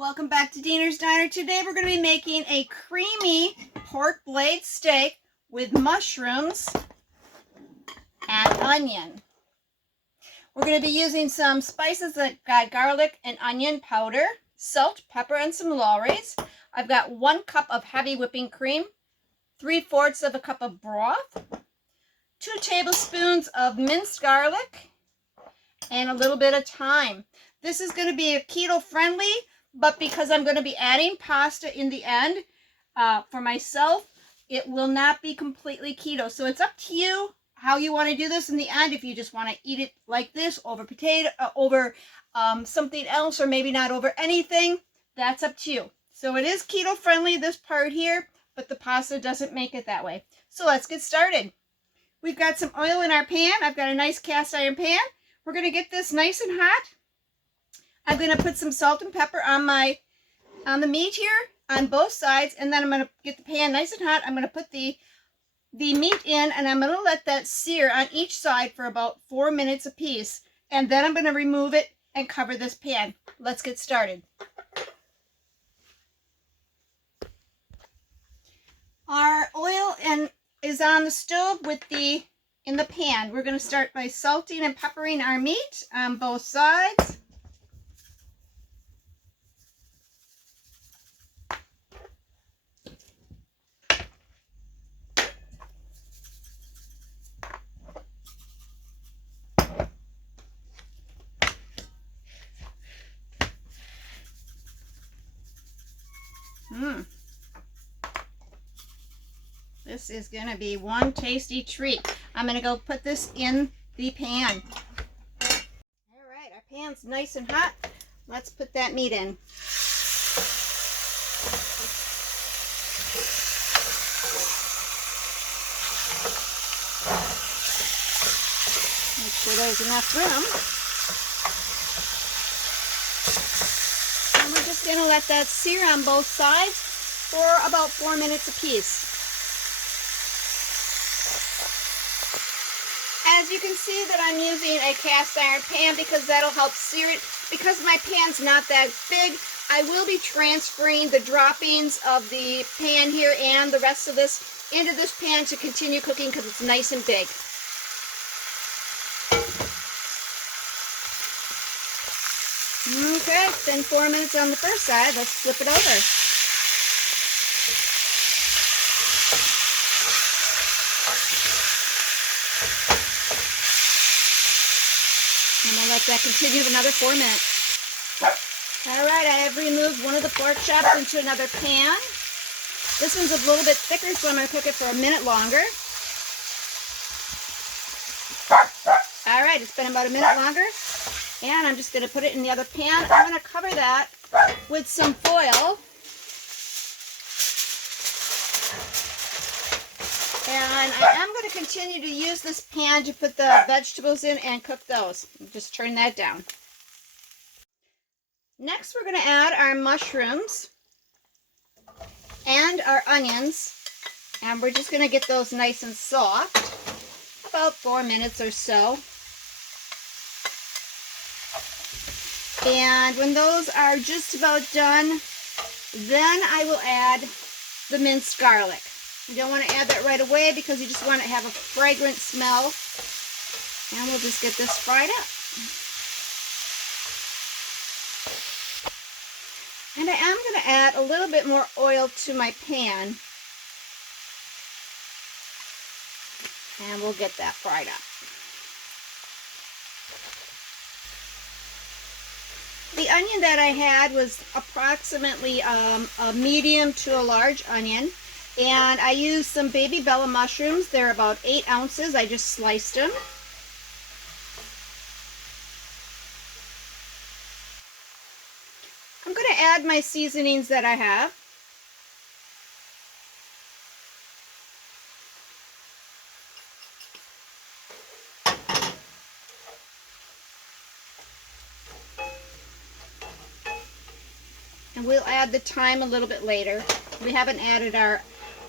Welcome back to Deaner's Diner. Today we're going to be making a creamy pork blade steak with mushrooms and onion. We're going to be using some spices that got garlic and onion powder, salt, pepper, and some Lawry's. I've got 1 cup of heavy whipping cream, 3/4 of a cup of broth, 2 tablespoons of minced garlic, and a little bit of thyme. This is going to be a keto friendly, but because I'm going to be adding pasta in the end for myself, it will not be completely keto. So it's up to you how you want to do this in the end. If you just want to eat it like this over potato, over something else, or maybe not over anything, that's up to you. So it is keto friendly, this part here, but the pasta doesn't make it that way. So let's get started. We've got some oil in our pan. I've got a nice cast iron pan. We're going to get this nice and hot. I'm going to put some salt and pepper on the meat here on both sides, and then I'm going to get the pan nice and hot. I'm going to put the meat in, and I'm going to let that sear on each side for about 4 minutes apiece, and then I'm going to remove it and cover this pan. Let's get started. Our oil is on the stove in the pan. We're going to start by salting and peppering our meat on both sides. This is going to be one tasty treat. I'm going to go put this in the pan. All right, our pan's nice and hot. Let's put that meat in. Make sure there's enough room. And we're just going to let that sear on both sides for about 4 minutes apiece. As you can see that I'm using a cast iron pan because that'll help sear it. Because my pan's not that big, I will be transferring the droppings of the pan here and the rest of this into this pan to continue cooking because it's nice and big. Okay, it's been 4 minutes on the first side. Let's flip it over. I'm going to let that continue another 4 minutes. All right, I have removed one of the pork chops into another pan. This one's a little bit thicker, so I'm going to cook it for a minute longer. All right, it's been about a minute longer. And I'm just going to put it in the other pan. I'm going to cover that with some foil. And I am going to continue to use this pan to put the vegetables in and cook those. Just turn that down. Next, we're going to add our mushrooms and our onions. And we're just going to get those nice and soft. About 4 minutes or so. And when those are just about done, then I will add the minced garlic. You don't want to add that right away because you just want to have a fragrant smell. And we'll just get this fried up. And I am going to add a little bit more oil to my pan. And we'll get that fried up. The onion that I had was approximately a medium to a large onion. And I used some baby Bella mushrooms. They're about 8 ounces. I just sliced them. I'm going to add my seasonings that I have. And we'll add the thyme a little bit later. We haven't added our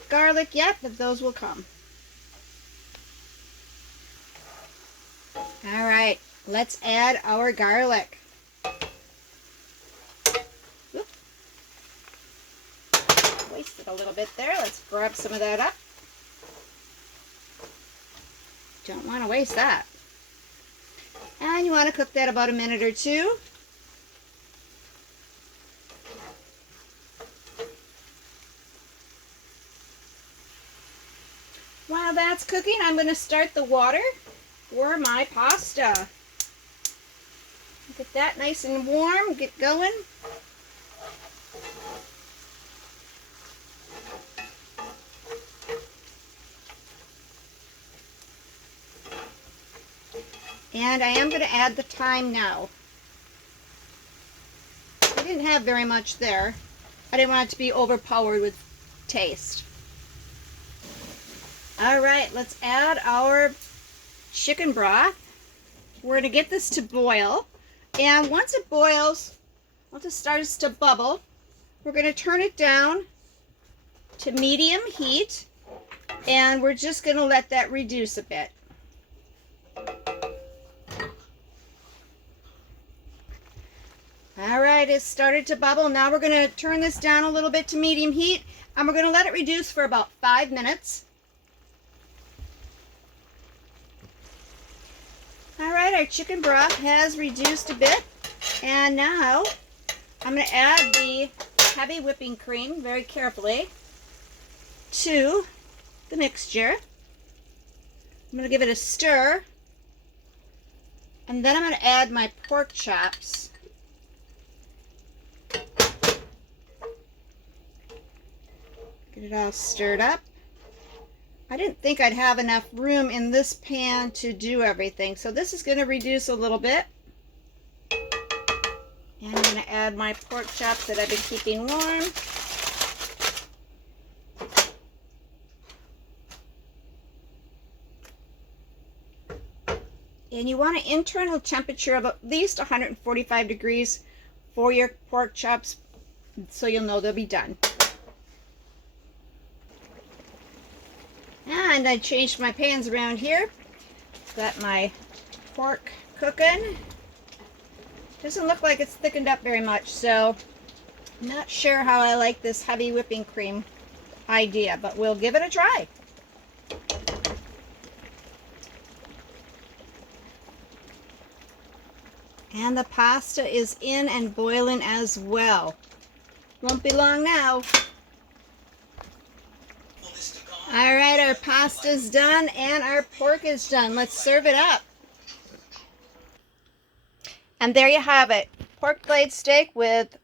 garlic yet, but those will come. All right, let's add our garlic. Whoop. wasted a little bit there. Let's grab some of that up. Don't want to waste that. And you want to cook that about a minute or two. While that's cooking, I'm going to start the water for my pasta. Get that nice and warm, get going. And I am going to add the thyme now. I didn't have very much there. I didn't want it to be overpowered with taste. Alright, let's add our chicken broth. We're going to get this to boil. And once it boils, once it starts to bubble, we're going to turn it down to medium heat. And we're just going to let that reduce a bit. Alright, it started to bubble. Now we're going to turn this down a little bit to medium heat. And we're going to let it reduce for about 5 minutes. Alright, our chicken broth has reduced a bit. And now I'm going to add the heavy whipping cream very carefully to the mixture. I'm going to give it a stir. And then I'm going to add my pork chops. Get it all stirred up. I didn't think I'd have enough room in this pan to do everything, so this is going to reduce a little bit. And I'm going to add my pork chops that I've been keeping warm. And you want an internal temperature of at least 145 degrees for your pork chops, so you'll know they'll be done. And I changed my pans around here. Got my pork cooking. Doesn't look like it's thickened up very much, so I'm not sure how I like this heavy whipping cream idea, but we'll give it a try. And the pasta is in and boiling as well. Won't be long now. Alright, our pasta's done and our pork is done. Let's serve it up. And there you have it. Pork blade steak with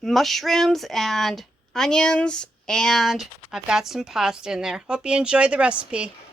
mushrooms and onions, and I've got some pasta in there. Hope you enjoyed the recipe.